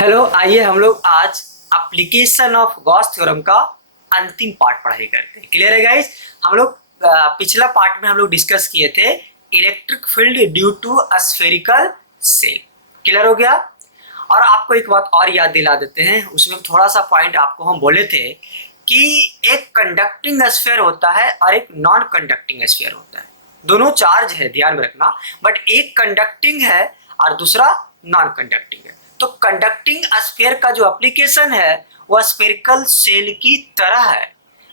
Hello, आइए हम लोग आज एप्लीकेशन ऑफ गॉस थ्योरम का अंतिम पार्ट पढ़ाई करते हैं। क्लियर है गाइस? हम लोग पिछला पार्ट में हम लोग डिस्कस किए थे electric field due to a spherical shell. Clear हो गया? और आपको एक बात और याद दिला देते हैं, उसमें थोड़ा सा पॉइंट आपको हम बोले थे कि एक कंडक्टिंग स्फीयर होता है और एक नॉन कंडक्टिंग स्फीयर होता है। दोनों चार्ज है, ध्यान में रखना, बट एक कंडक्टिंग है और दूसरा नॉन कंडक्टिंग है। तो कंडक्टिंग स्फीयर का जो एप्लीकेशन है वह स्फेरिकल सेल की तरह है।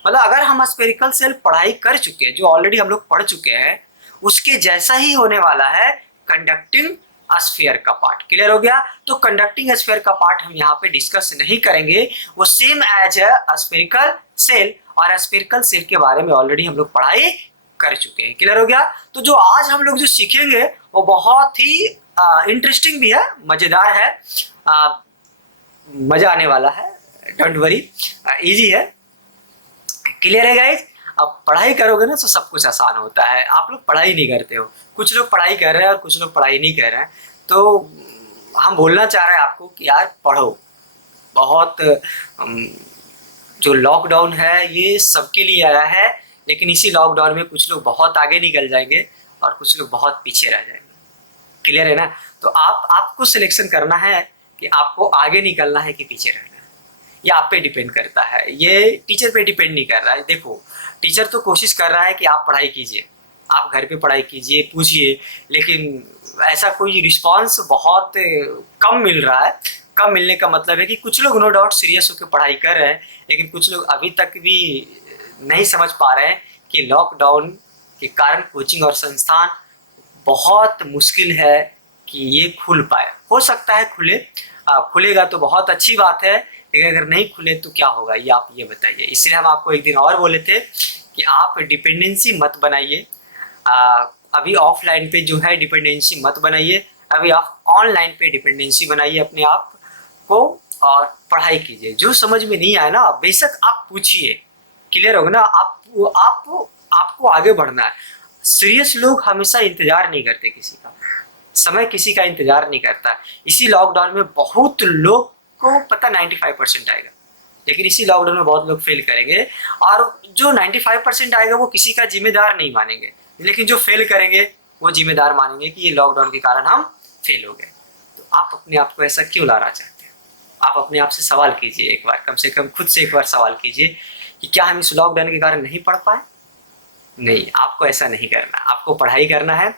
मतलब अगर हम स्फेरिकल सेल पढ़ाई कर चुके हैं, जो ऑलरेडी हम लोग पढ़ चुके हैं, उसके जैसा ही होने वाला है कंडक्टिंग स्फीयर का पार्ट। क्लियर हो गया? तो कंडक्टिंग स्फीयर का पार्ट हम यहाँ पे डिस्कस नहीं करेंगे, वो सेम एज है स्फेरिकल सेल, और स्फेरिकल सेल के बारे में ऑलरेडी हम लोग पढ़ाई कर चुके हैं। क्लियर हो गया? तो जो आज हम लोग जो सीखेंगे वो बहुत ही इंटरेस्टिंग भी है, मजेदार है, मजा आने वाला है। डोंट वरी, इजी है। क्लियर है गाइस? अब पढ़ाई करोगे ना तो सब कुछ आसान होता है। आप लोग पढ़ाई नहीं करते हो, कुछ लोग पढ़ाई कर रहे हैं और कुछ लोग पढ़ाई नहीं कर रहे हैं। तो हम बोलना चाह रहे हैं आपको कि यार पढ़ो बहुत। जो लॉकडाउन है ये सबके लिए आया है, लेकिन इसी लॉकडाउन में कुछ लोग बहुत आगे निकल जाएंगे और कुछ लोग बहुत पीछे रह जाएंगे। क्लियर है ना? तो आपको सिलेक्शन करना है कि आपको आगे निकलना है कि पीछे रहना है। ये आप पे डिपेंड करता है, ये टीचर पे डिपेंड नहीं कर रहा है। देखो, टीचर तो कोशिश कर रहा है कि आप पढ़ाई कीजिए, आप घर पे पढ़ाई कीजिए, पूछिए, लेकिन ऐसा कोई रिस्पांस बहुत कम मिल रहा है। कम मिलने का मतलब है कि कुछ लोग नो डाउट सीरियस होकर पढ़ाई कर रहे हैं, लेकिन कुछ लोग अभी तक भी नहीं समझ पा रहे हैं कि लॉकडाउन के कारण कोचिंग और संस्थान बहुत मुश्किल है कि ये खुल पाए। हो सकता है खुले, खुलेगा तो बहुत अच्छी बात है, लेकिन अगर नहीं खुले तो क्या होगा ये आप ये बताइए। इसलिए हम आपको एक दिन और बोले थे कि आप डिपेंडेंसी मत बनाइए, अभी ऑफलाइन पे जो है डिपेंडेंसी मत बनाइए, अभी आप ऑनलाइन पे डिपेंडेंसी बनाइए अपने आप को और पढ़ाई कीजिए। जो समझ में नहीं आया ना, बेशक आप पूछिए। क्लियर होगा ना? आपको आगे बढ़ना है। सीरियस लोग हमेशा इंतजार नहीं करते किसी का, समय किसी का इंतजार नहीं करता। इसी लॉकडाउन में बहुत लोग को पता 95% आएगा, लेकिन इसी लॉकडाउन में बहुत लोग फेल करेंगे, और जो 95% आएगा वो किसी का जिम्मेदार नहीं मानेंगे, लेकिन जो फेल करेंगे वो जिम्मेदार मानेंगे कि ये लॉकडाउन के कारण हम फेल हो गए। तो आप अपने आप को ऐसा क्यों लाना चाहते हैं? आप अपने आप से सवाल कीजिए, एक बार कम से कम खुद से एक बार सवाल कीजिए कि क्या हम इस लॉकडाउन के कारण नहीं पढ़ पाए? नहीं, आपको ऐसा नहीं करना। आपको पढ़ाई करना है,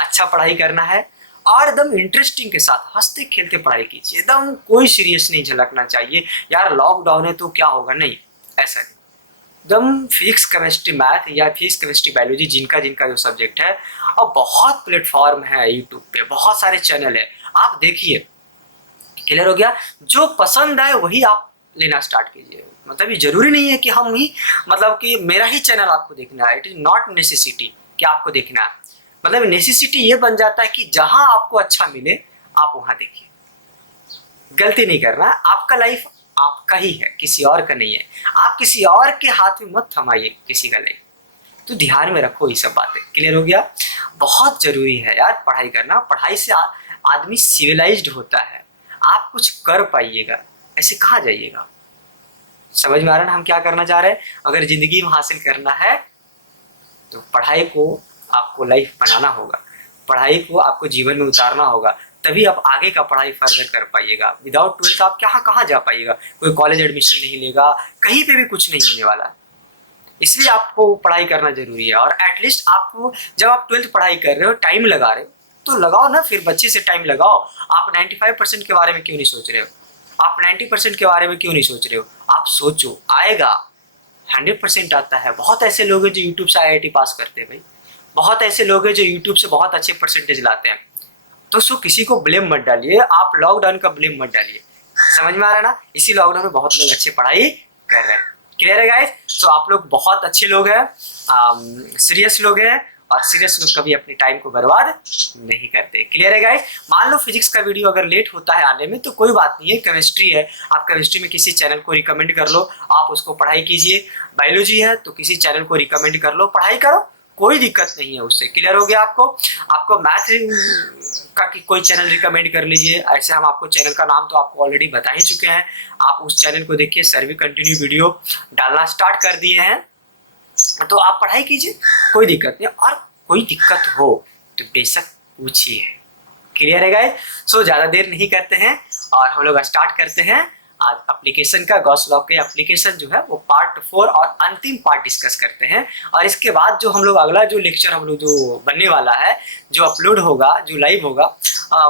अच्छा पढ़ाई करना है, और एकदम इंटरेस्टिंग के साथ हंसते खेलते पढ़ाई कीजिए। एकदम कोई सीरियस नहीं झलकना चाहिए, यार लॉकडाउन है तो क्या होगा, नहीं, ऐसा नहीं। एकदम फिजिक्स केमिस्ट्री मैथ या फिजिक्स केमिस्ट्री बायोलॉजी जिनका जिनका जो सब्जेक्ट है, और बहुत प्लेटफॉर्म है यूट्यूब पे, बहुत सारे चैनल है, आप देखिए। क्लियर हो गया? जो पसंद आए वही आप लेना स्टार्ट कीजिए। मतलब ये जरूरी नहीं है कि हम ही, मतलब कि मेरा ही चैनल आपको देखना है। इट इज नॉट नेसेसिटी कि आपको देखना है। मतलब नेसेसिटी ये बन जाता है कि जहां आपको अच्छा मिले आप वहां देखिए। गलती नहीं करना, आपका लाइफ आपका ही है, किसी और का नहीं है। आप किसी और के हाथ में मत थमाइए किसी का लाइफ। तो ध्यान में रखो ये सब बातें। क्लियर हो गया? बहुत जरूरी है यार पढ़ाई करना। पढ़ाई से आदमी सिविलाइज्ड होता है। आप कुछ कर पाइएगा, ऐसे कहाँ जाइएगा। समझ में आ रहा है ना हम क्या करना चाह रहे हैं? अगर जिंदगी में हासिल करना है तो पढ़ाई को आपको लाइफ बनाना होगा, पढ़ाई को आपको जीवन में उतारना होगा, तभी आप आगे का पढ़ाई फर्दर कर पाइएगा। विदाउट ट्वेल्थ आप कहाँ जा पाइएगा? कोई कॉलेज एडमिशन नहीं लेगा, कहीं पे भी कुछ नहीं होने वाला। इसलिए आपको पढ़ाई करना जरूरी है। और एटलीस्ट आप जब आप ट्वेल्थ पढ़ाई कर रहे हो, टाइम लगा रहे हो, तो लगाओ ना, फिर बच्चे से टाइम लगाओ। आप 95% के बारे में क्यों नहीं सोच रहे हो? आप 90% के बारे में क्यों नहीं सोच रहे हो? आप सोचो, आएगा। 100% आता है। बहुत ऐसे लोग हैं जो यूट्यूब से IIT पास करते हैं भाई, बहुत ऐसे लोग हैं जो यूट्यूब से बहुत अच्छे परसेंटेज लाते हैं। तो सो किसी को ब्लेम मत डालिए, आप लॉकडाउन का ब्लेम मत डालिए। समझ में आ रहा है ना? इसी लॉकडाउन में बहुत लोग अच्छे पढ़ाई कर रहे हैं। क्लियर है गाइस? तो आप लोग बहुत अच्छे लोग हैं, सीरियस लोग हैं, और सीरियस लोग कभी अपने टाइम को बर्बाद नहीं करते। क्लियर है गाइस? मान लो फिजिक्स का वीडियो अगर लेट होता है आने में तो कोई बात नहीं है, केमिस्ट्री है, आप केमिस्ट्री में किसी चैनल को रिकमेंड कर लो, आप उसको पढ़ाई कीजिए। बायोलॉजी है तो किसी चैनल को रिकमेंड कर लो, पढ़ाई करो, कोई दिक्कत नहीं है उससे। क्लियर हो गया आपको? आपको मैथ का कोई चैनल रिकमेंड कर लीजिए। ऐसे हम आपको चैनल का नाम तो आपको ऑलरेडी बता ही चुके हैं, आप उस चैनल को देखिए। सर भी कंटिन्यू वीडियो डालना स्टार्ट कर दिए हैं, तो आप पढ़ाई कीजिए, कोई दिक्कत नहीं। और कोई दिक्कत हो तो बेशक पूछिए। क्लियर है गाइस? सो ज़्यादा देर नहीं करते हैं और हम लोग स्टार्ट करते हैं आज एप्लीकेशन का। गॉस लॉ के एप्लीकेशन जो है वो पार्ट 4 और अंतिम पार्ट डिस्कस करते हैं। और इसके बाद जो हम लोग अगला जो लेक्चर हम लोग जो बनने वाला है, जो अपलोड होगा, जो लाइव होगा,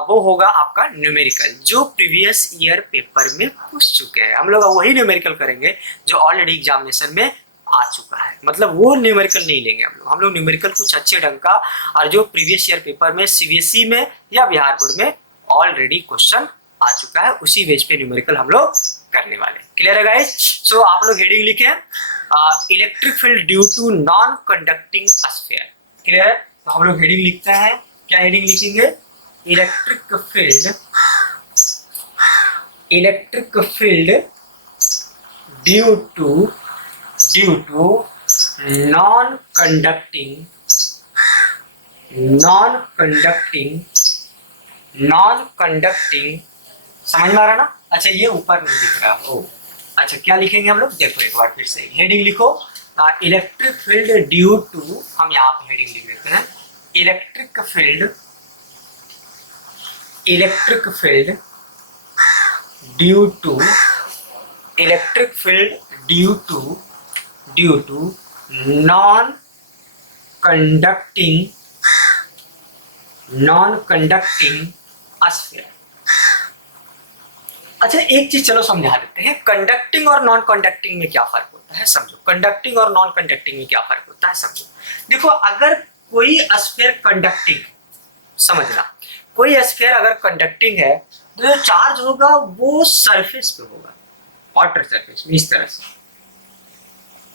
वो होगा आपका न्यूमेरिकल, जो प्रीवियस ईयर पेपर में पूछ चुके हैं। हम लोग वही न्यूमेरिकल करेंगे जो ऑलरेडी एग्जामिनेशन में आ चुका है। मतलब वो न्यूमेरिकल नहीं लेंगे हम लोग न्यूमेरिकल कुछ अच्छे ढंग का, और जो प्रीवियस ईयर पेपर में सीबीएसई में या बिहार बोर्ड में ऑलरेडी क्वेश्चन आ चुका है, उसी बेस पे न्यूमेरिकल हम लोग करने वाले। क्लियर है गाइस? सो आप लोग हेडिंग लिखें, electric field due to non conducting sphere. Clear है? तो हम लोग हेडिंग लिखते हैं, क्या हेडिंग लिखेंगे? Electric field due to non conducting समझ में आ रहा ना? अच्छा ये ऊपर नहीं दिख रहा। ओ अच्छा, क्या लिखेंगे हम लोग? देखो एक बार फिर से हेडिंग लिखो, इलेक्ट्रिक फील्ड ड्यू टू, हम यहाँ पे हेडिंग लिख देते हैं, electric field due to non conducting sphere. अच्छा एक चीज चलो समझा देते हैं, कंडक्टिंग और नॉन कंडक्टिंग में क्या फर्क होता है समझो। कंडक्टिंग और नॉन कंडक्टिंग में क्या फर्क होता है समझो। देखो अगर कोई स्फीयर कंडक्टिंग, समझना, कोई स्फीयर अगर कंडक्टिंग है तो जो चार्ज होगा वो सरफेस पे होगा, वाटर सरफेस में, इस तरह से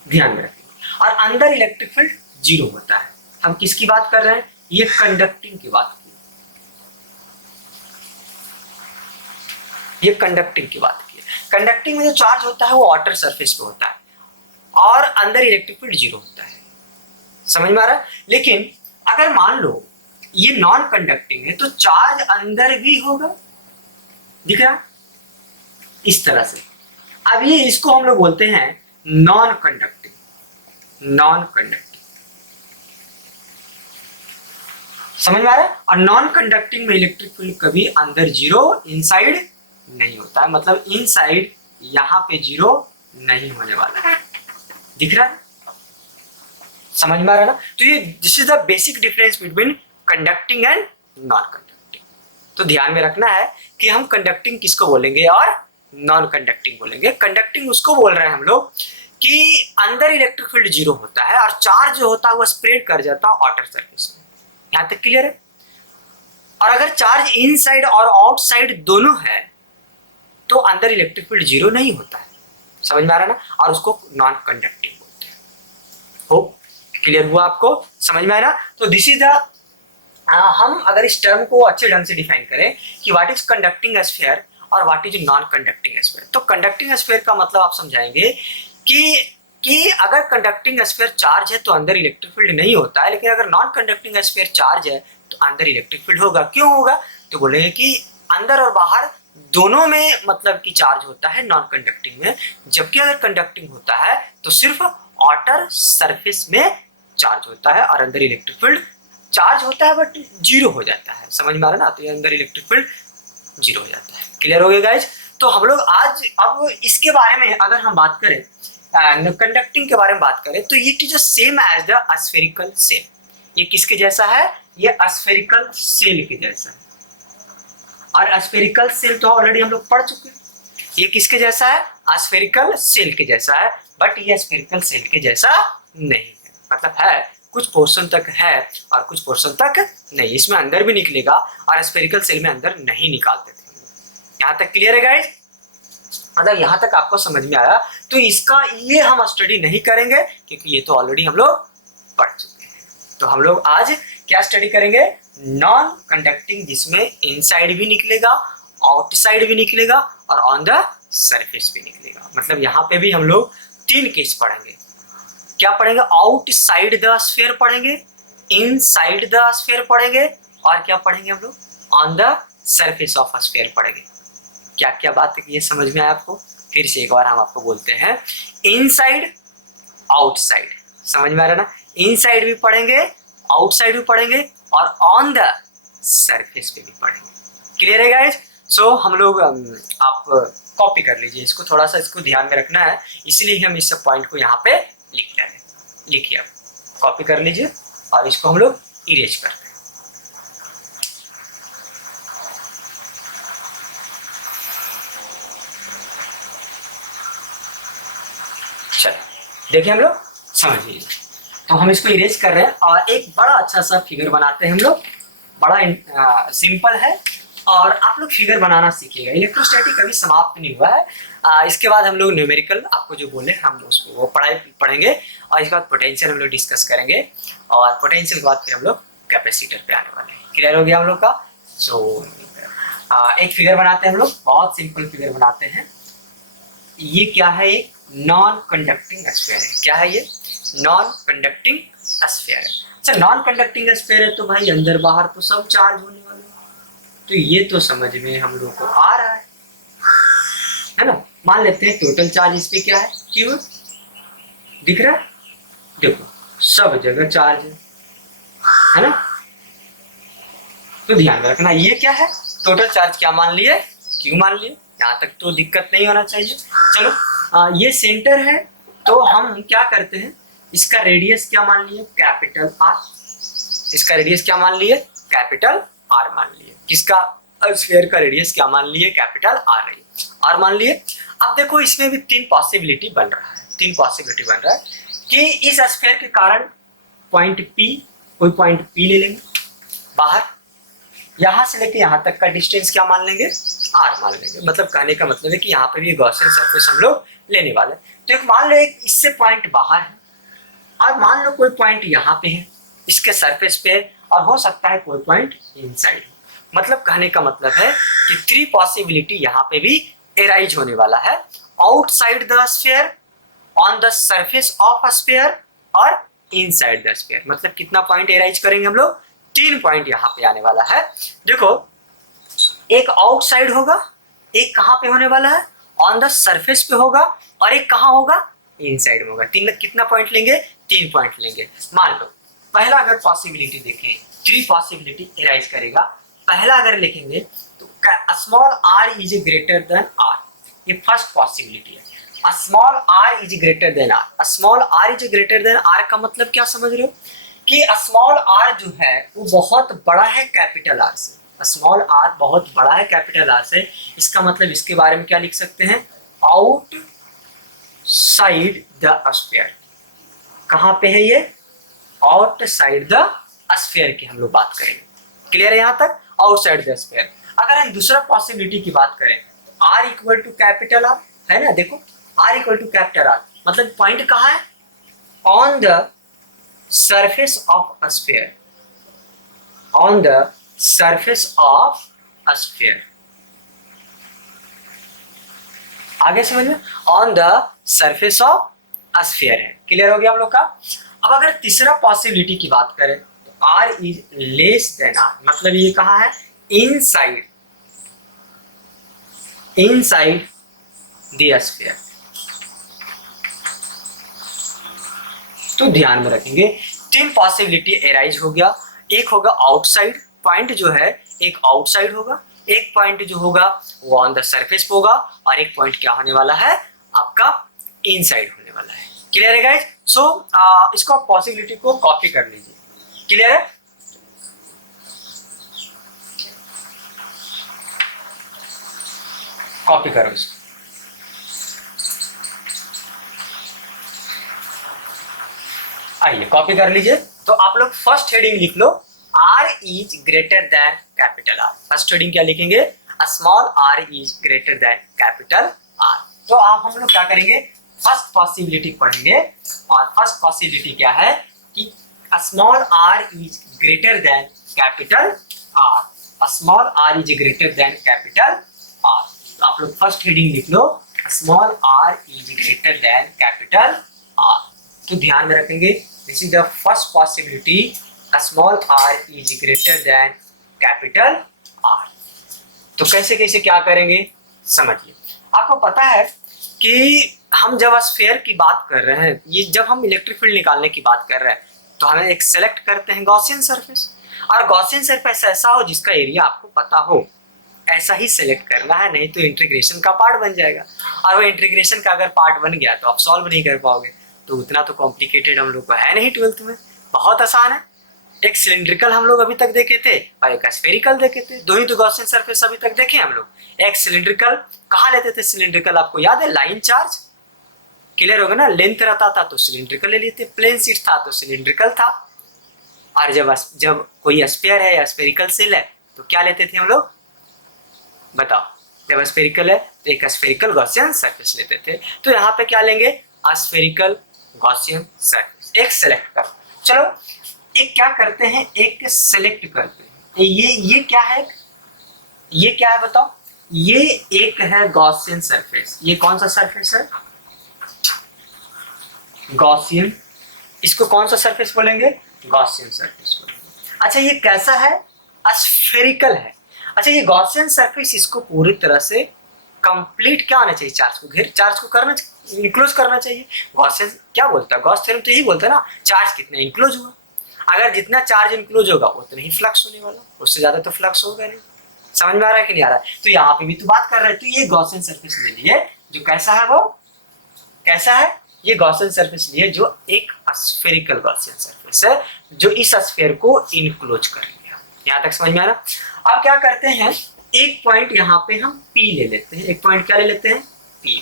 ध्यान में रखेंगे। और अंदर इलेक्ट्रिक फील्ड 0 होता है। हम किसकी बात कर रहे हैं? ये कंडक्टिंग की बात की, ये कंडक्टिंग की बात की। कंडक्टिंग में जो चार्ज होता है वो वाटर सरफेस पे होता है और अंदर इलेक्ट्रिक फील्ड 0 होता है। समझ में आ रहा है? लेकिन अगर मान लो ये नॉन कंडक्टिंग है तो चार्ज अंदर भी होगा, दिख रहा इस तरह से। अब ये इसको हम लोग बोलते हैं नॉन कंडक्टिंग। समझ में आ रहा है? और नॉन कंडक्टिंग में इलेक्ट्रिक फील्ड कभी अंदर 0, इनसाइड नहीं होता है। मतलब इनसाइड यहां पे 0 नहीं होने वाला है, दिख रहा है? समझ में आ रहा है ना? तो ये this is the basic difference between conducting and non conducting. तो ध्यान में रखना है कि हम कंडक्टिंग किसको बोलेंगे और नॉन कंडक्टिंग बोलेंगे। कंडक्टिंग उसको बोल रहे हैं हम लोग कि अंदर इलेक्ट्रिक फील्ड 0 होता है और चार्ज जो होता है वो स्प्रेड कर जाता है वाटर सरफेस में। यहां तक क्लियर है? और अगर चार्ज इनसाइड और आउटसाइड दोनों है तो अंदर इलेक्ट्रिक फील्ड 0 नहीं होता है। समझ में आ रहा है ना? और उसको नॉन कंडक्टिंग बोलते हैं। होप क्लियर हुआ आपको? समझ में आया ना? तो दिस इज द, हम अगर इस टर्म को अच्छे ढंग से डिफाइन करें कि व्हाट इज कंडक्टिंग स्फीयर और what is non conducting sphere, तो कंडक्टिंग स्फीयर का मतलब आप समझाएंगे कि अगर कंडक्टिंग स्फीयर चार्ज है तो अंदर इलेक्ट्रिक फील्ड नहीं होता है, लेकिन अगर नॉन कंडक्टिंग स्फीयर चार्ज है तो अंदर इलेक्ट्रिक फील्ड होगा। क्यों होगा? तो बोलेंगे कि अंदर और बाहर दोनों में मतलब कि चार्ज होता है नॉन कंडक्टिंग में, जबकि अगर कंडक्टिंग होता है तो सिर्फ वाटर सरफेस में चार्ज होता है और अंदर इलेक्ट्रिक फील्ड चार्ज होता है बट 0 हो जाता है। समझ में आ रहा ना? तो ये अंदर इलेक्ट्रिक फील्ड 0 हो जाता है। क्लियर हो गया गाइज? तो हम लोग आज अब इसके बारे में अगर हम बात करें, कंडक्टिंग के बारे में बात करें, तो ये जो same as the spherical shell, ये किसके जैसा है? ये स्फेरिकल सेल के जैसा है। और स्फेरिकल सेल तो ऑलरेडी हम लोग पढ़ चुके हैं। ये किसके जैसा है? स्फेरिकल सेल के जैसा है, बट ये स्फेरिकल सेल के जैसा नहीं है। मतलब है कुछ पोर्शन तक है और कुछ पोर्शन तक नहीं, इसमें अंदर भी निकलेगा और स्फेरिकल सेल में अंदर नहीं निकालते थे। यहाँ तक क्लियर है गाइज? मतलब यहाँ तक आपको समझ में आया? तो इसका ये हम स्टडी नहीं करेंगे क्योंकि ये तो ऑलरेडी हम लोग पढ़ चुके हैं। तो हम लोग आज क्या स्टडी करेंगे? नॉन कंडक्टिंग, जिसमें इनसाइड भी निकलेगा, आउटसाइड भी निकलेगा और ऑन द सरफेस भी निकलेगा। मतलब यहाँ पे भी हम लोग 3 केस पढ़ेंगे। क्या पढ़ेंगे, आउटसाइड द स्फीयर पढ़ेंगे, इनसाइड द स्फीयर पढ़ेंगे, और क्या पढ़ेंगे हम लोग, on the surface of sphere पढ़ेंगे। क्या क्या बात है, ये समझ में आया आपको? फिर से एक बार हम आपको बोलते हैं, इनसाइड आउटसाइड, समझ में आ रहा है ना, इनसाइड भी पढ़ेंगे, आउटसाइड भी पढ़ेंगे, और ऑन द सरफेस पे भी पढ़ेंगे। क्लियर है गाइज? सो हम लोग आप कॉपी कर लीजिए इसको, थोड़ा सा इसको ध्यान में रखना है, इसलिए हम इस सब पॉइंट को यहाँ पे लिख रहे हैं। लिखिए, आप कॉपी कर लीजिए और इसको हम लोग इरेज करते हैं। चलो देखिए, हम लोग समझिए, तो हम इसको इरेज कर रहे हैं और एक बड़ा अच्छा सा फिगर बनाते हैं हम लोग। बड़ा सिंपल है और आप लोग फिगर बनाना सीखिएगा। इलेक्ट्रोस्टैटिक अभी समाप्त नहीं हुआ है। इसके बाद हम लोग न्यूमेरिकल आपको जो बोले हम उसको वो पढ़ेंगे, और इसके बाद पोटेंशियल हम लोग डिस्कस करेंगे, और पोटेंशियल के बाद फिर हम लोग कैपेसिटर पे आने वाले हैं। क्लियर हो गया हम लोग का? सो एक फिगर बनाते हैं हम लोग, बहुत सिंपल फिगर बनाते हैं। ये क्या है, एक नॉन कंडक्टिंग स्फीयर है। क्या है ये? नॉन कंडक्टिंग स्फीयर है। अच्छा, नॉन कंडक्टिंग स्फीयर है तो भाई अंदर बाहर तो सब चार्ज होने वाले, तो ये तो समझ में हम लोग को आ रहा है ना। मान लेते हैं टोटल चार्ज इस पे क्या है, क्यू दिख रहा है, देखो सब जगह चार्ज है ना। तो ध्यान रखना, ये क्या है, टोटल चार्ज क्या मान लिए, क्यू मान लिए। यहाँ तक तो दिक्कत नहीं होना चाहिए। चलो ये सेंटर है, तो हम क्या करते हैं, इसका रेडियस क्या मान लिए, कैपिटल आर। इसका रेडियस क्या मान लिए, कैपिटल आर मान लिए। किसका, स्फीयर का रेडियस क्या मान लिए, कैपिटल आर मान लिए। अब देखो इसमें भी तीन पॉसिबिलिटी बन रहा है, तीन पॉसिबिलिटी बन रहा है कि इस स्फीयर के कारण पॉइंट पी, कोई पॉइंट पी ले लेंगे बाहर, यहां से लेके यहां तक का डिस्टेंस क्या मान लेंगे, आर मान लेंगे। मतलब कहने का मतलब है कि यहाँ पे भी गॉसियन सरफेस हम लोग लेने वाले। तो एक मान लो एक इससे पॉइंट बाहर है, और मान लो कोई पॉइंट यहाँ पे है इसके सरफेस पे, और हो सकता है कोई पॉइंट इनसाइड। मतलब कहने का मतलब है कि थ्री पॉसिबिलिटी यहाँ पे भी एराइज होने वाला है, outside the sphere, on the surface of sphere, और इनसाइड द स्फीयर। मतलब कितना पॉइंट एराइज करेंगे हम लोग, तीन पॉइंट यहाँ पे आने वाला है। देखो एक आउटसाइड होगा, एक कहाँ पे होने वाला है, ऑन द सरफेस पे होगा, और एक कहाँ होगा, इनसाइड में होगा। तीन, कितना पॉइंट लेंगे, तीन पॉइंट लेंगे। मान लो पहला अगर पॉसिबिलिटी देखें, थ्री पॉसिबिलिटी एराइज करेगा। पहला अगर लिखेंगे तो small r is greater than R, ये फर्स्ट पॉसिबिलिटी है। Small r is greater than R. Small r is greater than R का मतलब क्या समझ रहे हो, कि स्मॉल आर जो है वो बहुत बड़ा है कैपिटल आर से। स्मॉल आर बहुत बड़ा है कैपिटल आर से। इसका मतलब इसके बारे में क्या लिख सकते हैं, आउट साइड द स्फीयर। कहाँ पे है ये, आउटसाइड द स्फीयर की हम लोग बात करेंगे। क्लियर है यहाँ तक, आउटसाइड द स्फीयर। अगर हम दूसरा पॉसिबिलिटी की बात करें, r equal to capital R है ना, देखो r equal to capital R, मतलब पॉइंट कहाँ है, on the surface of a sphere, on the surface of a sphere। आगे समझ में, on the surface of a sphere है। क्लियर हो गया हम लोग का। अब अगर तीसरा पॉसिबिलिटी की बात करें तो r is less than r, मतलब ये कहाँ है, inside the sphere। तो ध्यान में रखेंगे तीन पॉसिबिलिटी एराइज हो गया। एक होगा आउटसाइड, पॉइंट जो है एक आउटसाइड होगा, एक पॉइंट जो होगा वो ऑन द सरफेस पे होगा, और एक पॉइंट क्या होने वाला है आपका, इनसाइड होने वाला है। क्लियर है गाइस? सो इसको आप पॉसिबिलिटी को कॉपी कर लीजिए। क्लियर है? कॉपी करो इसको। आइए कॉपी कर लीजिए। तो आप लोग फर्स्ट हेडिंग लिख लो, r is greater than capital R। First heading क्या लिखेंगे, small r is greater than capital R। तो आप हम लोग क्या करेंगे, फर्स्ट पॉसिबिलिटी पढ़ेंगे, और फर्स्ट पॉसिबिलिटी क्या है कि small r is greater than capital R। Small r is greater than capital R। तो आप लोग फर्स्ट हेडिंग लिख लो, small r is greater than capital R। तो ध्यान में रखेंगे, this is the first possibility, small r is greater than capital R। तो कैसे कैसे क्या करेंगे समझिए। आपको पता है कि हम जब स्फीयर की बात कर रहे हैं, ये जब हम इलेक्ट्रिक फील्ड निकालने की बात कर रहे हैं, तो हमें एक सेलेक्ट करते हैं गॉसियन सरफेस, और गॉसियन सरफेस ऐसा हो जिसका एरिया आपको पता हो, ऐसा ही सेलेक्ट करना है, नहीं तो इंटीग्रेशन का पार्ट बन जाएगा, और वो इंटीग्रेशन का अगर पार्ट बन गया तो आप सॉल्व नहीं कर पाओगे। तो उतना तो कॉम्प्लिकेटेड हम लोग को है नहीं 12th में, बहुत आसान है। एक सिलिंड्रिकल हम लोग अभी तक देखे थे और एक स्फेरिकल देखे थे, दो ही तो गॉसियन सरफेस अभी तक देखे हम लोग। एक सिलिंड्रिकल कहाँ लेते थे, सिलिंड्रिकल आपको याद है, लाइन चार्ज, क्लियर होगा ना, लेंथ रहता था तो सिलिंड्रिकल ले लेते, प्लेन शीट था तो सिलिंड्रिकल था, और जब कोई स्फीयर है या स्फेरिकल सेल है तो क्या लेते थे हम लोग, बताओ। जब स्फेरिकल है तो एक स्फेरिकल गॉसियन सरफेस लेते थे। तो यहाँ पे क्या लेंगे, स्फेरिकल गॉसियन सरफेस, एक सेलेक्ट कर। चलो एक क्या करते हैं, एक सेलेक्ट करते हैं। ये क्या है, ये क्या है बताओ, ये एक है गॉसियन सरफेस। ये कौन सा सरफेस है, गॉसियन। इसको कौन सा सरफेस बोलेंगे, गॉसियन सरफेस बोलेंगे। अच्छा ये कैसा है, स्फेरिकल है। अच्छा ये गॉसियन सरफेस, इसको पूरी तरह से कंप्लीट क्या होना चाहिए, चार्ज को घेर, चार्ज को करना, इंक्लोज करना चाहिए। गॉसियन क्या बोलता है, गॉस थ्योरम तो यही बोलता है ना, चार्ज कितना इंक्लोज हुआ। अगर जितना चार्ज इंक्लोज होगा उतना ही फ्लक्स होने वाला, उससे ज्यादा तो फ्लक्स होगा नहीं। समझ में आ रहा है कि नहीं आ रहा है। तो यहाँ पे भी तो बात कर रहे हैं। तो ये गॉसियन सरफेस ले लिए जो कैसा है, वो कैसा है, ये गॉसियन सरफेस लिए जो एक स्फेरिकल गॉसियन सरफेस है, जो इस स्फीयर को इनक्लोज कर लिया। यहाँ तक समझ में आ रहा। अब क्या करते हैं, एक पॉइंट यहाँ पे हम P ले लेते हैं, एक पॉइंट क्या ले लेते हैं, P,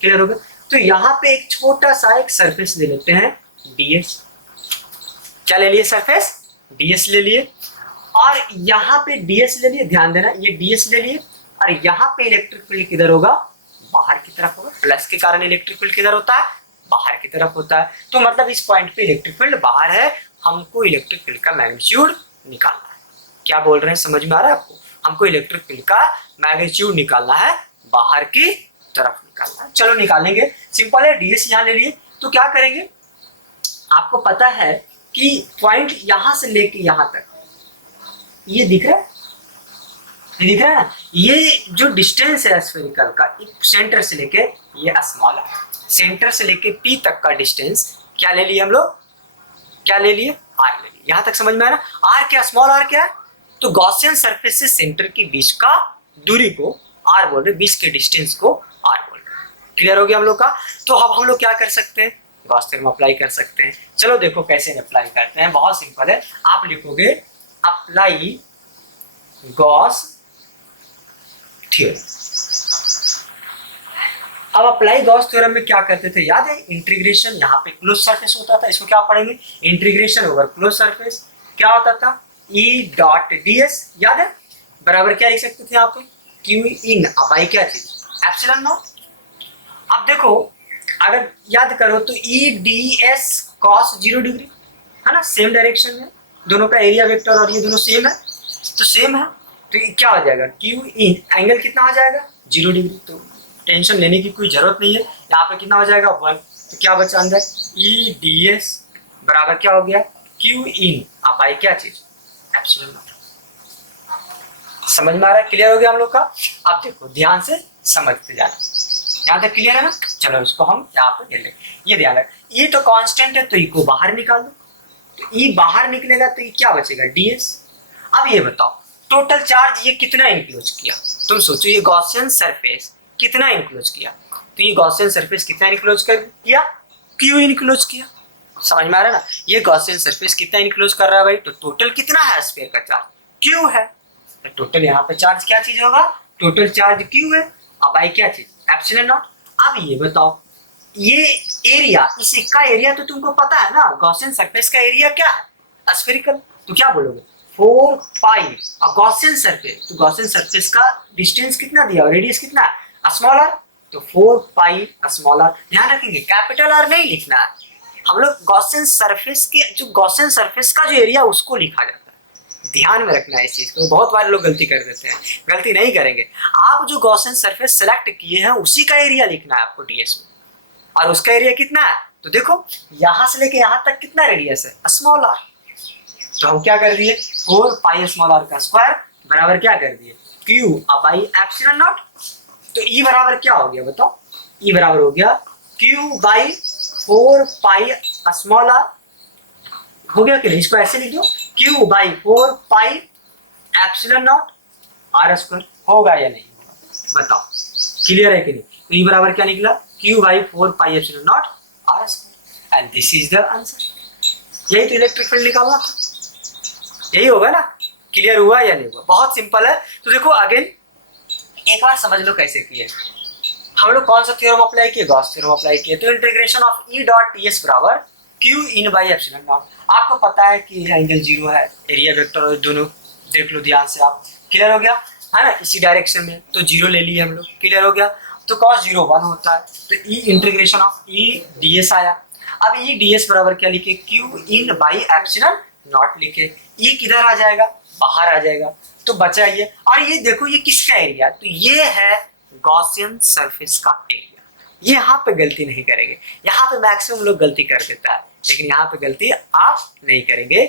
क्लियर होगा। तो यहाँ पे एक छोटा सा एक सरफेस ले लेते हैं DS, क्या ले लिए सरफेस, DS ले लिए, और यहाँ पे DS ले लिए, ध्यान देना ये DS ले लिए, और यहाँ पे इलेक्ट्रिक फील्ड किधर होगा, बाहर की तरफ होगा। प्लस के कारण इलेक्ट्रिक फील्ड किधर होता है, बाहर की तरफ होता है। तो मतलब इस पॉइंट पे इलेक्ट्रिक फील्ड बाहर है, हमको इलेक्ट्रिक फील्ड का मैग्नीट्यूड निकालना है। क्या बोल रहे हैं, समझ में आ रहा है आपको, हमको इलेक्ट्रिक फील्ड का मैग्नीट्यूड निकालना है, बाहर की तरफ निकालना है। चलो निकालेंगे, सिंपल है। DS यहाँ ले लिए, तो क्या करेंगे, आपको पता है कि पॉइंट यहां से लेके यहां तक, ये दिख रहा है, ये दिख रहा है ना, ये जो डिस्टेंस है स्फेरिकल का, सेंटर से लेके ये स्मॉल है, सेंटर से लेके P तक का डिस्टेंस क्या ले लिए हम लोग, क्या ले लिए, R ले लिए। यहां तक समझ में आया ना। R क्या, स्मॉल r क्या है, तो गॉसियन सरफेस से सेंटर के बीच का दूरी को R बोल रहे, बीच के डिस्टेंस को R बोल रहे। क्लियर हो गया हम लोग का। तो अब हम लोग क्या कर सकते हैं, गॉस थ्योरम अप्लाई कर सकते हैं। चलो देखो कैसे अप्लाई करते हैं, बहुत सिंपल है। आप लिखोगे अप्लाई गॉस थ्योरम। अब अप्लाई गॉस थ्योरम में क्या करते थे, याद है, इंटीग्रेशन, यहाँ पे क्लोज सरफेस होता था, इसको क्या पढ़ेंगे, इंटीग्रेशन ओवर क्लोज सरफेस, क्या होता था, E डॉट DS, याद है, बराबर क्या लिख सकते थे यहाँ पे, Q इन, अब आई क्या चीज, एप्सिलॉन नॉट। अब देखो अगर याद करो तो EDS cos 0 डिग्री है ना, सेम डायरेक्शन में, दोनों का एरिया वेक्टर और ये दोनों सेम है, तो सेम है, तो क्या हो जाएगा, Q इन, एंगल कितना हो जाएगा 0 डिग्री। तो टेंशन लेने की कोई जरूरत नहीं है, यहाँ पे कितना हो जाएगा 1, तो क्या बचा अंदर, EDS बराबर क्या हो गया, Q इन, आप आई क्या चीज, एप्सिलॉन नॉट। समझ में आ रहा है, क्लियर हो गया हम लोग का। अब देखो ध्यान से समझते जाना, यहाँ तक क्लियर है ना। चलो इसको हम यहाँ पे ले लें, ये ध्यान रख, ये तो कांस्टेंट है तो ई को बाहर निकाल दो, तो ई बाहर निकलेगा तो ये क्या बचेगा, DS। अब ये बताओ टोटल चार्ज ये कितना इंक्लोज किया, तुम सोचो ये गॉसियन सरफेस कितना इंक्लोज किया, तो ये गॉसियन सरफेस कितना इंक्लोज कर किया, Q इंक्लोज किया। समझ में आ रहा है ना, ये गॉसियन सरफेस कितना इंक्लोज कर रहा है भाई, तो टोटल कितना है स्फीयर का चार्ज, Q है, तो टोटल यहाँ पे चार्ज क्या चीज होगा, टोटल चार्ज Q है, अब आई क्या चीज, एप्सिलॉन नॉट। अब ये बताओ ये एरिया, इस का एरिया तो तुमको पता है ना, गॉसियन सरफेस का एरिया क्या है, स्फेरिकल, तो क्या बोलोगे 4 पाई, और गॉसियन सरफेस, तो गॉसियन सरफेस का डिस्टेंस कितना दिया, रेडियस कितना है, स्मॉल r, तो 4 पाई स्मॉल r। ध्यान रखेंगे कैपिटल R नहीं लिखना है, हम लोग गॉसियन सरफेस के, जो गॉसियन सरफेस का जो एरिया उसको लिखा जाता है, ध्यान में रखना है इस चीज को। बहुत बार लोग गलती कर देते हैं, गलती नहीं करेंगे। आप जो गॉसियन सरफेस सेलेक्ट किए हैं उसी का एरिया लिखना है आपको DS में, और उसका एरिया कितना है तो देखो यहां से लेके यहां तक कितना रेडियस है, स्मॉल आर। तो हम क्या कर दिए, 4 पाई स्मॉल आर का स्क्वायर बराबर क्या कर दिए, क्यू बाई एप्सिलॉन नॉट। तो ई बराबर क्या हो गया बताओ, ई बराबर हो गया Q by 4 pi small r, हो गया कि नहीं। इसको ऐसे लिख दो, Q by 4 pi epsilon nought R square. होगा या नहीं होगा बताओ, क्लियर है कि नहीं। तो ई बराबर क्या निकला, Q by 4 pi epsilon nought R square, and this is the answer. यही तो इलेक्ट्रिक फील्ड निकालना था, यही होगा ना। क्लियर हुआ या नहीं हुआ, बहुत सिंपल है। तो देखो अगेन एक बार समझ लो कैसे किए। हम लोग कौन सा थ्योरम अप्लाई किए, गॉस थ्योरम अप्लाई किए। तो integration of E dot T S बराबर Q in by epsilon not. आपको पता है कि एंगल जीरो है, एरिया वेक्टर दोनों देख लो ध्यान से आप। क्लियर हो गया है ना, इसी डायरेक्शन में, तो जीरो ले लिए हम लोग। क्लियर हो गया, तो कॉस जीरो 1 होता है। तो E integration of E D S आया। अब ई डी एस बराबर क्या लिखे, Q in by epsilon not लिखे। ई किधर आ जाएगा, बाहर आ जाएगा, तो बचा ये। और ये देखो ये किसका एरिया, तो ये है गॉसियन सरफेस का एरिया। ये यहाँ पे गलती नहीं करेंगे, यहाँ पे मैक्सिमम लोग गलती कर देता है, लेकिन यहाँ पे गलती आप नहीं करेंगे।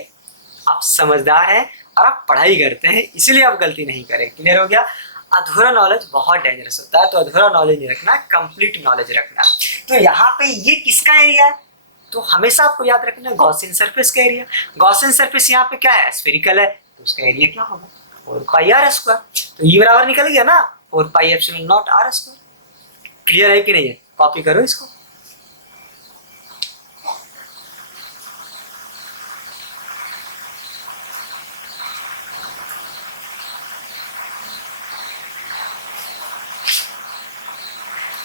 आप समझदार हैं और आप पढ़ाई करते हैं, इसीलिए आप गलती नहीं करेंगे। क्लियर हो गया। अधूरा नॉलेज बहुत डेंजरस होता है, तो अधूरा नॉलेज नहीं रखना, कंप्लीट नॉलेज रखना। तो यहाँ पे ये किसका एरिया है, तो हमेशा आपको याद रखना है गॉसियन सरफेस का एरिया। गॉसियन सरफेस यहाँ पे क्या है, स्फेरिकल है, तो उसका एरिया क्या होगा, 4 पाई आर स्क्वायर। तो ये बराबर निकल गया ना, 4 pi epsilon nought R square. Clear है कि नहीं है, कॉपी करो इसको।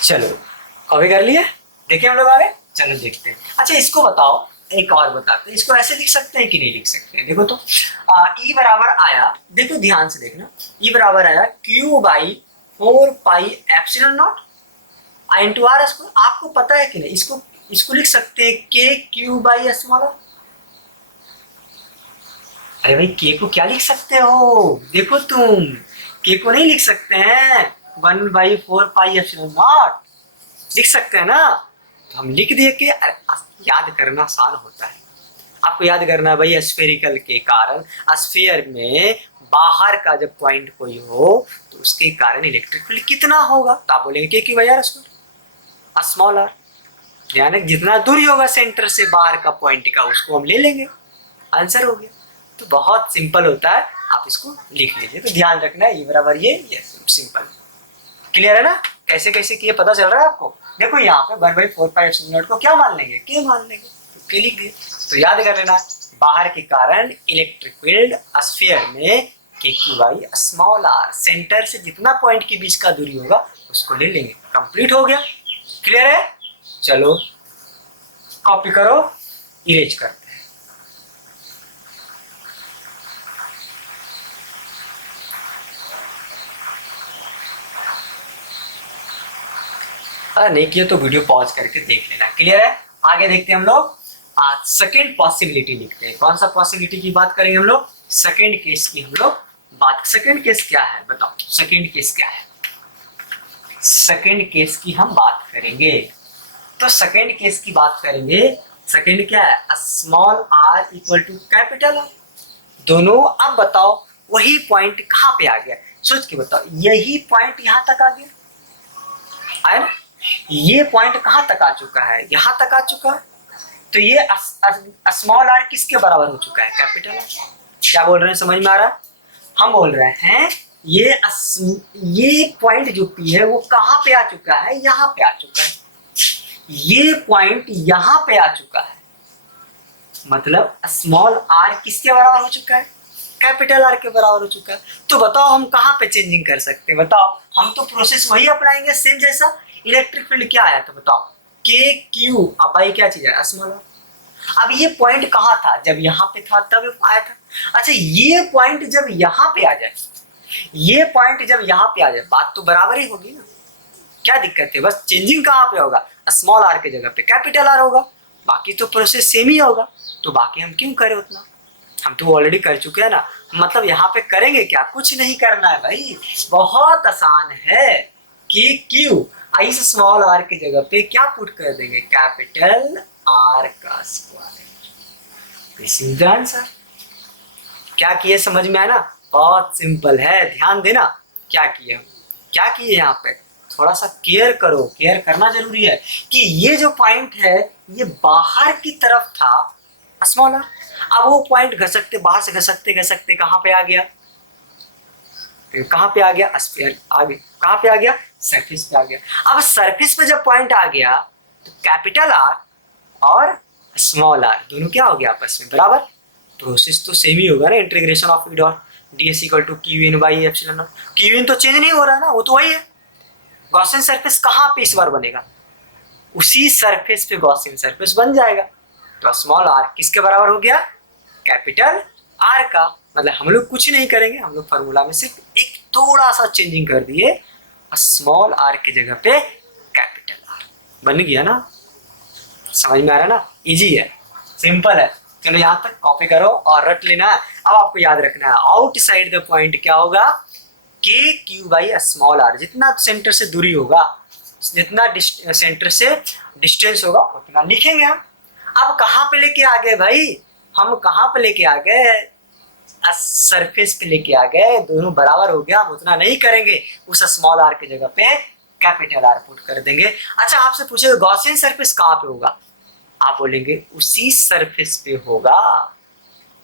चलो कॉपी कर लिए, देखिए हम लोग आगे, चलो देखते हैं। अच्छा इसको बताओ, एक और बताते हैं, इसको ऐसे लिख सकते हैं कि नहीं लिख सकते हैं। देखो तो ई बराबर आया, देखो ध्यान से देखना, ई बराबर आया Q by 4 pi epsilon nought into R square. आपको पता है कि नहीं, इसको लिख सकते हैं के क्यू बाई स्मॉल आर। अरे भाई के को क्या लिख सकते हो, देखो तुम के को नहीं लिख सकते हैं, 1 बाई 4 पाई एप्सिलॉन नॉट लिख सकते हैं ना। तो हम लिख दिए कि याद करना आसान होता है। आपको याद करना है भाई, स्फेरिकल के कारण स्फीयर में बाहर का जब पॉइंट कोई हो तो उसके कारण इलेक्ट्रिक फील्ड कितना होगा, तो आप बोलेंगे क्यों भाई यार स्मॉल आर, यानी जितना दूरी होगा सेंटर से बाहर का पॉइंट का उसको हम ले लेंगे, आंसर हो गया। तो बहुत सिंपल होता है, आप इसको लिख लीजिए। तो ध्यान रखना है ये बराबर ये सिंपल। क्लियर है ना, कैसे कैसे किए पता चल रहा है आपको। देखो यहाँ पे 1 बाई 4 पाई एप्सिलॉन नॉट को क्या मान लेंगे, के मान लेंगे, तो के लिख दिए। तो याद कर लेना, बाहर के कारण इलेक्ट्रिक फील्ड स्फीयर में K Q by small r, centre से जितना पॉइंट के बीच का दूरी होगा उसको ले लेंगे। कंप्लीट हो गया, क्लियर है। चलो कॉपी करो, इरेज करते हैं। अगर नहीं किया तो वीडियो पॉज करके देख लेना। क्लियर है, आगे देखते हैं हम लोग। आज सेकेंड पॉसिबिलिटी लिखते हैं। कौन सा पॉसिबिलिटी की बात करेंगे हम लोग, सेकेंड केस की हम लोग बात। सेकेंड केस क्या है बताओ, सेकेंड केस क्या है, सेकेंड केस की हम बात करेंगे। तो सेकेंड केस की बात करेंगे, सेकेंड क्या है, small r equal to capital R. दोनों अब बताओ वही पॉइंट कहाँ पे आ गया, सोच के बताओ। यही पॉइंट यहाँ तक आ गया, आया ना, ये पॉइंट कहाँ तक आ चुका है, यहाँ तक आ चुका है। तो ये स्मॉल आर किसके बराबर हो चुका है, कैपिटल आर। क्या बोल रहे हैं, समझ में आ रहा है। हम बोल रहे हैं ये पॉइंट जो पी है वो कहाँ पे आ चुका है, यहाँ पे आ चुका है। ये पॉइंट यहाँ पे आ चुका है, मतलब स्मॉल आर किसके बराबर हो चुका है, कैपिटल आर के बराबर हो चुका है। तो बताओ हम कहाँ पे चेंजिंग कर सकते हैं, बताओ। हम तो प्रोसेस वही अपनाएंगे सेम जैसा। इलेक्ट्रिक फील्ड क्या आया था बताओ, के क्यू, अब भाई क्या चीज है, स्मॉल आर। अब ये पॉइंट कहाँ था, जब यहाँ पे था तब आया था। अच्छा ये पॉइंट जब यहाँ पे आ जाए, ये पॉइंट जब यहाँ पे आ जाए, बात तो बराबर ही होगी ना। क्या दिक्कत है, बस चेंजिंग कहाँ पे होगा, स्मॉल आर के जगह पे कैपिटल आर होगा, बाकी तो प्रोसेस सेम ही होगा। तो बाकी हम क्यों करें उतना, हम तो ऑलरेडी कर चुके हैं ना। मतलब यहाँ पे करेंगे क्या, कुछ नहीं करना है भाई, बहुत आसान है। कि क्यू इस स्मॉल आर की जगह पे क्या पुट कर देंगे, कैपिटल आर का square. This is the answer. क्या किए समझ में आया ना? बहुत सिंपल है, ध्यान देना क्या किए हम, क्या किए यहाँ पे। थोड़ा सा केयर करो, केयर करना जरूरी है कि ये जो पॉइंट है ये बाहर की तरफ था स्मॉल आर। अब वो पॉइंट घसकते बाहर से घसकते घसकते कहाँ पे आ गया? कहाँ पे आ गया? स्फीयर आ गया। कहाँ पे आ गया? सरफेस पे आ गया। अब सरफेस पे जब पॉइंट आ गया तो कैपिटल आर और स्मॉल आर दोनों क्या हो गया आपस में बराबर। प्रोसेस तो सेम ही होगा ना, integration of E dot ds equal to Q in by epsilon not. Q in तो चेंज नहीं हो रहा ना, वो तो वही है। गॉसियन सरफेस कहाँ पे इस बार बनेगा? उसी सरफेस पे गॉसियन सरफेस बन जाएगा। तो स्मॉल आर किसके बराबर हो गया? कैपिटल आर का। मतलब हम लोग कुछ नहीं करेंगे, हम लोग फॉर्मूला में सिर्फ एक थोड़ा सा चेंजिंग कर दिए, स्मॉल आर की जगह पे कैपिटल आर बन गया ना। समझ में आ रहा है ना? इजी है, सिंपल है। चलो यहाँ तक कॉपी करो और रट लेना। अब आपको याद रखना है आउटसाइड द पॉइंट क्या होगा? के क्यू बाई स्मॉल आर। जितना सेंटर से दूरी होगा, जितना सेंटर से डिस्टेंस होगा उतना लिखेंगे हम। अब कहाँ पे लेके आ गए भाई? हम कहाँ पे लेके आ गए? सरफेस पे लेके आ गए। दोनों बराबर हो गया, हम उतना नहीं करेंगे, उस स्मॉल आर की जगह पे कैपिटल आर पुट कर देंगे। अच्छा आपसे पूछेगा गॉसियन सरफेस कहाँ पे होगा? आप बोलेंगे उसी सरफेस पे होगा।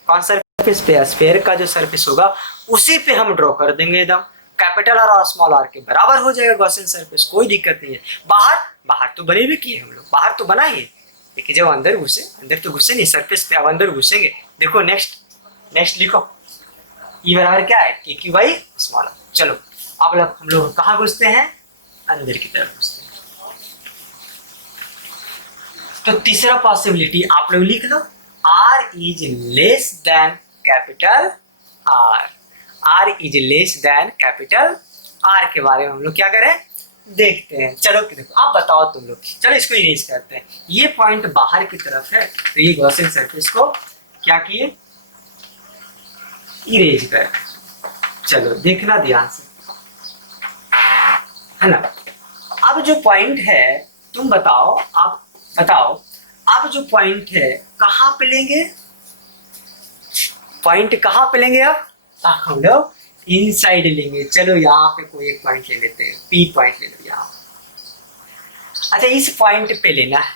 कौन सरफेस पे? स्फीयर का जो सरफेस होगा उसी पे हम ड्रॉ कर देंगे एकदम। कैपिटल आर और स्मॉल आर के बराबर हो जाएगा गॉसियन सरफेस, कोई दिक्कत नहीं है। बाहर बाहर तो बने भी किए हम लोग, बाहर तो बना ही है, लेकिन जब अंदर घुसे, अंदर तो घुसे नहीं सरफेस पे, अब अंदर घुसेंगे। देखो नेक्स्ट नेक्स्ट लिखो, ई बराबर क्या है? के क्यू बाई स्मॉल आर। चलो अब हम लोग कहाँ घुसते हैं? अंदर की तरफ घुसते हैं। तो तीसरा पॉसिबिलिटी आप लोग लिख लो, R is less than capital R. R is less than capital R के बारे में हम लोग क्या करें? देखते हैं। चलो देखो आप बताओ तुम लोग। चलो इसको इरेज करते हैं। ये पॉइंट बाहर की तरफ है, तो ये गॉसियन सरफेस को क्या किए? इरेज कर। चलो देखना ध्यान से, है ना। अब जो पॉइंट है, तुम बताओ, आप बताओ, अब जो पॉइंट है कहाँ पे लेंगे? पॉइंट कहाँ पे लेंगे? अब हम लोग इनसाइड लेंगे। चलो यहाँ पे कोई एक पॉइंट ले लेते हैं, पी पॉइंट ले लो यहाँ। अच्छा इस पॉइंट पे लेना है।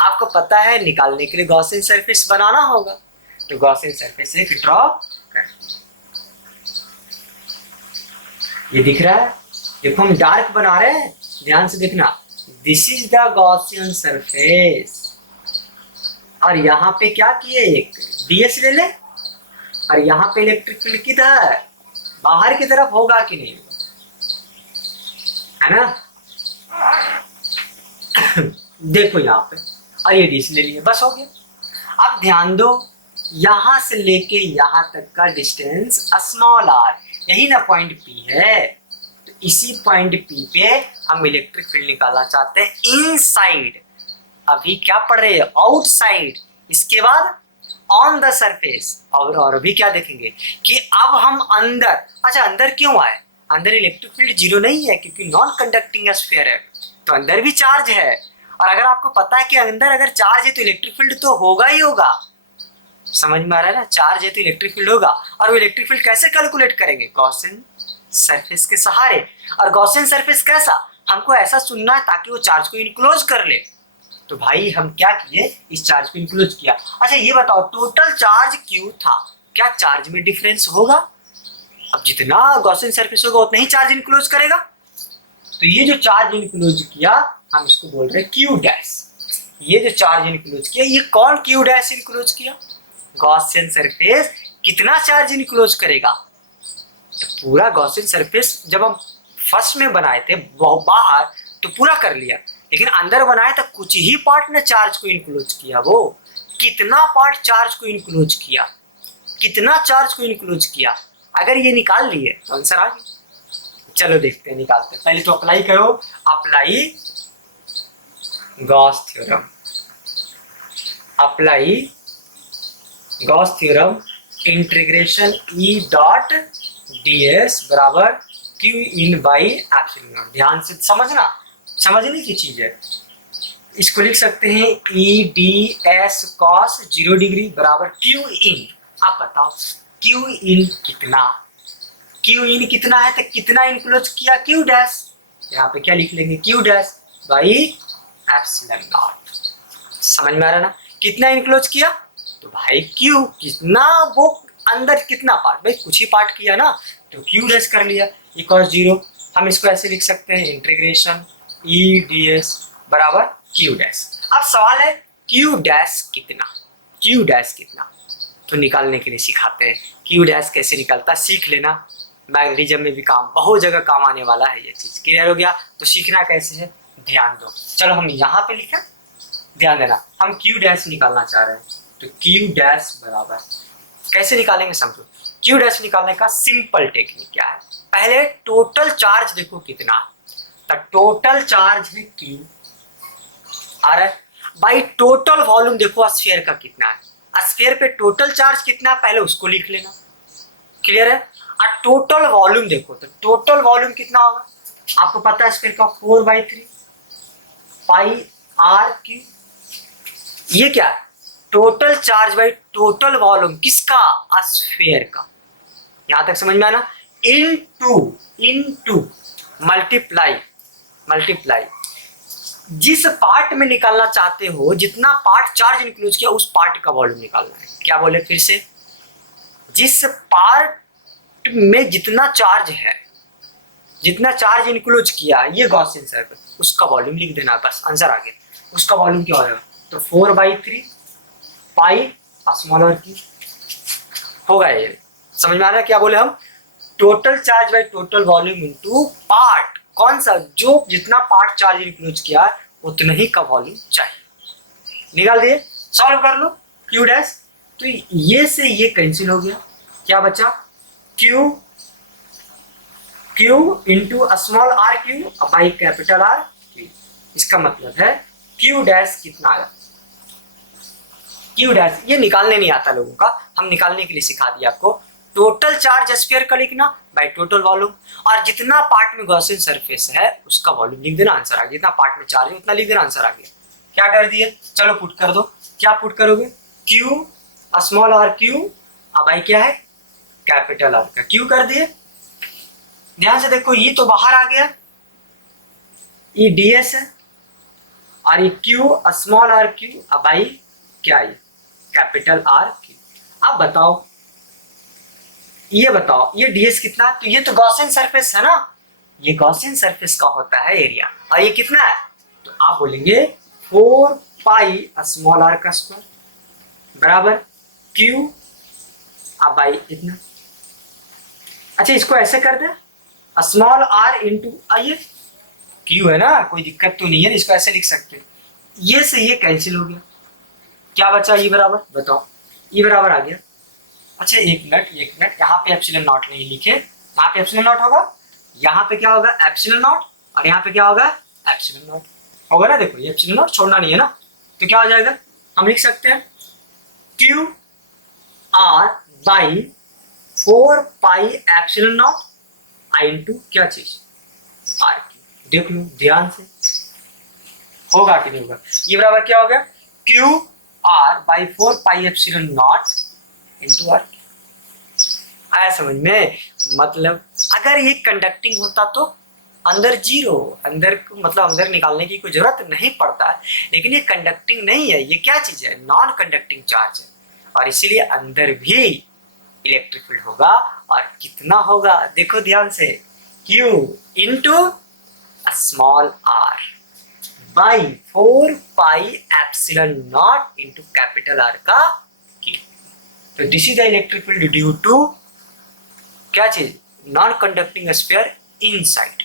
आपको पता है निकालने के लिए गॉसियन सरफेस बनाना होगा, तो गॉसियन सरफेस एक ड्रॉ कर। ये दिख रहा है? देखो हम डार्क बना रहे हैं, ध्यान से देखना। This is the Gaussian surface. और यहाँ पे क्या किए? एक डीएस ले ले। और यहाँ पे इलेक्ट्रिक फील्ड किधर? बाहर की तरफ होगा कि नहीं? है ना? देखो यहाँ पे, और ये डीएस ले लिए, बस हो गया। अब ध्यान दो, यहाँ से लेके यहाँ तक का डिस्टेंस स्मॉल आर, यही ना पॉइंट पी है। तो इसी पॉइंट पी पे हम इलेक्ट्रिक फील्ड निकालना चाहते हैं इनसाइड। अभी क्या पढ़ रहे हैं? आउटसाइड। इसके बाद ऑन द सरफेस। और अभी क्या देखेंगे कि अब हम अंदर। अच्छा अंदर क्यों आए? अंदर इलेक्ट्रिक फील्ड जीरो नहीं है क्योंकि नॉन कंडक्टिंग स्फीयर है, तो अंदर भी चार्ज है। और अगर आपको पता है कि अंदर अगर चार्ज है तो इलेक्ट्रिक फील्ड तो होगा ही होगा। समझ में आ रहा है ना? चार्ज है तो इलेक्ट्रिक फील्ड होगा। और वो इलेक्ट्रिक फील्ड कैसे कैलकुलेट करेंगे? गॉसियन सरफेस के सहारे। और गॉसियन सरफेस कैसा? हमको ऐसा चुनना है ताकि वो चार्ज को इनक्लोज कर ले। तो भाई हम क्या किए? इस चार्ज को इनक्लोज किया। अच्छा ये बताओ टोटल चार्ज क्यू था, क्या चार्ज में डिफरेंस होगा? अब जितना गॉसियन सरफेस होगा उतना ही चार्ज इनक्लोज करेगा। तो ये जो चार्ज इनक्लोज किया हम इसको बोल रहे हैं क्यू डैश। ये जो चार्ज इनक्लोज किया, ये कौन क्यू डैश इनक्लोज किया? गॉसियन सरफेस कितना चार्ज इनक्लोज करेगा? तो पूरा गॉसियन सरफेस जब हम फर्स्ट में बनाए थे बाहर तो पूरा कर लिया, लेकिन अंदर बनाए तो कुछ ही पार्ट ने चार्ज को इनक्लोज किया। वो कितना पार्ट चार्ज को इनक्लोज किया? कितना चार्ज को इनक्लोज किया? अगर ये निकाल लिए तो आंसर आ गया। चलो देखते हैं, निकालते हैं। पहले तो अप्लाई करो, apply Gauss theorem. Apply Gauss theorem, integration ई डॉट ds बराबर Q in by epsilon not. ध्यान से समझना, समझने की चीज है। इसको लिख सकते हैं ई डी एस कॉस 0 डिग्री बराबर क्यू इन। आप बताओ क्यू इन कितना, क्यू इन कितना है तो कितना इनक्लोज किया क्यू डैश, यहाँ पे क्या लिख लेंगे Q dash by epsilon not. समझ में आ रहा ना, कितना इनक्लोज किया तो भाई क्यू कितना, वो अंदर कितना पार्ट, भाई कुछ ही पार्ट किया ना तो क्यू डैश कर लिया इक्वल 0। हम इसको ऐसे लिख सकते हैं इंटीग्रेशन ई डी एस बराबर क्यू डैश। अब सवाल है क्यू डैश कितना, क्यू डैश कितना, तो निकालने के लिए सिखाते हैं क्यू डैश कैसे निकलता, सीख लेना। मैग्नेटिज्म में भी काम, बहुत जगह काम आने वाला है ये चीज। क्लियर हो गया, तो सीखना कैसे है ध्यान दो। चलो हम यहाँ पे लिखें, ध्यान देना, हम क्यू डैश निकालना चाह रहे हैं तो क्यू डैश बराबर कैसे निकालेंगे समझो। क्यू डैश निकालने का सिंपल टेक्निक क्या है, पहले टोटल चार्ज देखो कितना, तो टोटल चार्ज है क्यू आ रहा है भाई, टोटल वॉल्यूम देखो स्फीयर का कितना है, स्फीयर पे टोटल चार्ज कितना है पहले उसको लिख लेना। क्लियर है, और टोटल वॉल्यूम देखो तो टोटल वॉल्यूम कितना होगा, आपको पता है स्फीयर का 4/3 पाई आर क्यू। ये क्या है total charge by total volume किसका, स्फीयर का। यहां तक समझ में आना, इनटू मल्टीप्लाई, जिस पार्ट में निकालना चाहते हो, जितना पार्ट चार्ज इंक्लूड किया उस पार्ट का वॉल्यूम निकालना है। क्या बोले फिर से, जिस पार्ट में जितना चार्ज है, जितना चार्ज इंक्लूड किया ये गॉसियन सर्कल, उसका वॉल्यूम लिख देना, बस आंसर आ गया। उसका वॉल्यूम क्या होगा तो 4/3 पाई स्मॉल आर की होगा। ये समझ में आ रहा है क्या बोले हम, total charge by total volume into part, कौन सा, जो जितना पार्ट चार्ज इंक्लूड किया उतना ही का वॉल्यूम चाहिए। निकाल दिए, सॉल्व कर लो क्यू डैश, तो ये से ये कैंसिल हो गया, क्या बचा Q into small r Q by capital R Q. इसका मतलब है क्यू डैश कितना आया, क्यू डैश ये निकालने नहीं आता लोगों का, हम निकालने के लिए सिखा दिया आपको। टोटल चार्ज स्फीयर का लिखना बाय टोटल वॉल्यूम, और जितना पार्ट में गॉसियन सरफेस है उसका वॉल्यूम लिख देना, आंसर आ गया। जितना पार्ट में चार्ज है उतना लिख देना, आंसर आ गया। क्या कर दिए, चलो पुट कर दो, क्या पुट करोगे क्यू स्मॉल आर क्यू, अब आई क्या है कैपिटल आर का क्यू कर दिए। ध्यान से देखो ये तो बाहर आ गया, ये डीएस है, और ये क्यू स्मॉल आर क्यू, अब आई क्या है कैपिटल आर क्यू। अब बताओ, ये बताओ ये डीएस कितना, तो ये तो गॉसियन सरफेस है ना, ये गॉसियन सरफेस का होता है एरिया, और ये कितना है तो आप बोलेंगे 4 पाई स्मॉल आर का स्क्वायर बराबर क्यू, अब बाई इतना। अच्छा इसको ऐसे कर दे स्मॉल आर इंटू, आइए क्यू है ना, कोई दिक्कत तो नहीं है, इसको ऐसे लिख सकते हैं, ये से ये कैंसिल हो गया, क्या बचा ये बराबर, बताओ ये बराबर आ गया। अच्छा एक मिनट, यहाँ पे एप्सिलॉन नॉट नहीं लिखे, यहाँ पे एप्सिलॉन नॉट होगा, यहाँ पे क्या होगा एप्सिलॉन नॉट, और यहाँ पे क्या होगा एप्सिलॉन नॉट होगा ना, देखो ये एप्सिलॉन नॉट छोड़ना नहीं है ना, तो क्या हो जाएगा, हम लिख सकते हैं Q R by 4 pi epsilon not I into क्या चीज आर क्यू। देख लो ध्यान से, होगा कि नहीं होगा, ये बराबर क्या हो गया Q R by 4 pi epsilon nought into R. आया समझ में, मतलब अगर ये कंडक्टिंग होता तो अंदर जीरो, अंदर मतलब अंदर निकालने की कोई जरूरत नहीं पड़ता है, लेकिन ये कंडक्टिंग नहीं है, ये क्या चीज है नॉन कंडक्टिंग चार्ज है, और इसीलिए अंदर भी इलेक्ट्रिक फील्ड होगा, और कितना होगा देखो ध्यान से Q into small r by 4 pi epsilon nought into capital R का Q। तो this is the electric field due to क्या चीज नॉन कंडक्टिंग स्फीयर इनसाइड,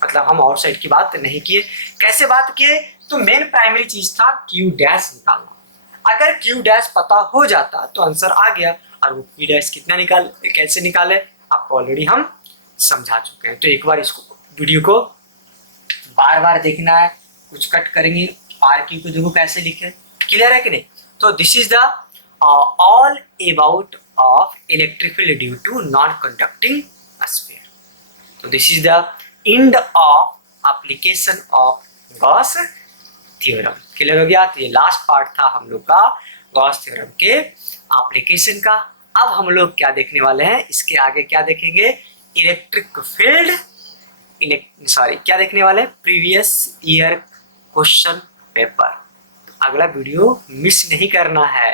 मतलब हम आउटसाइड की बात नहीं किए। कैसे बात किए, तो मेन प्राइमरी चीज था Q डैश निकालना, अगर Q डैश पता हो जाता तो आंसर आ गया, और वो Q डैश कितना निकाल कैसे निकाले आपको ऑलरेडी हम समझा चुके हैं। तो एक बार इसको वीडियो को बार बार देखना है, कुछ कट करेंगे, आर क्यू को देखो कैसे लिखे, क्लियर है कि नहीं। तो this is the all about of electric field due to non conducting sphere. तो this is the end of application of Gauss theorem. Clear हो गया? तो ये लास्ट पार्ट था हम लोग का गॉस थ्योरम के एप्लीकेशन का। अब हम लोग क्या देखने वाले हैं, इसके आगे क्या देखेंगे, इलेक्ट्रिक फील्ड, क्या देखने वाले हैं, प्रीवियस ईयर क्वेश्चन पेपर। अगला वीडियो मिस नहीं करना है।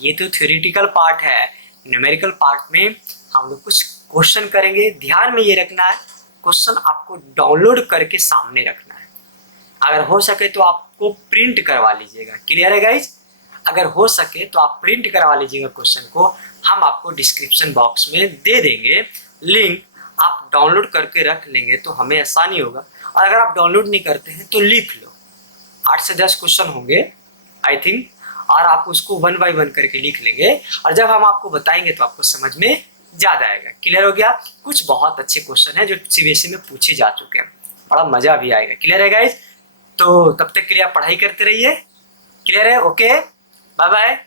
ये तो थ्योरेटिकल पार्ट है, न्यूमेरिकल पार्ट में हम लोग कुछ क्वेश्चन करेंगे। ध्यान में ये रखना है, क्वेश्चन आपको डाउनलोड करके सामने रखना है। अगर हो सके तो आपको प्रिंट करवा लीजिएगा। क्लियर है गाइज? अगर हो सके तो आप प्रिंट करवा लीजिएगा क्वेश्चन को, हम आपको डिस्क्रिप्शन बॉक्स में दे देंगे लिंक, आप डाउनलोड करके रख लेंगे तो हमें आसानी होगा। और अगर आप डाउनलोड नहीं करते हैं तो लिख लो, 8 से 10 क्वेश्चन होंगे आई थिंक, और आप उसको 1 बाय 1 करके लिख लेंगे, और जब हम आपको बताएंगे तो आपको समझ में ज़्यादा आएगा। क्लियर हो गया? कुछ बहुत अच्छे क्वेश्चन हैं जो सीबीएसई में पूछे जा चुके हैं, बड़ा मज़ा भी आएगा। क्लियर है गाइज? तो तब तक के लिए आप पढ़ाई करते रहिए। क्लियर है? Okay, bye bye.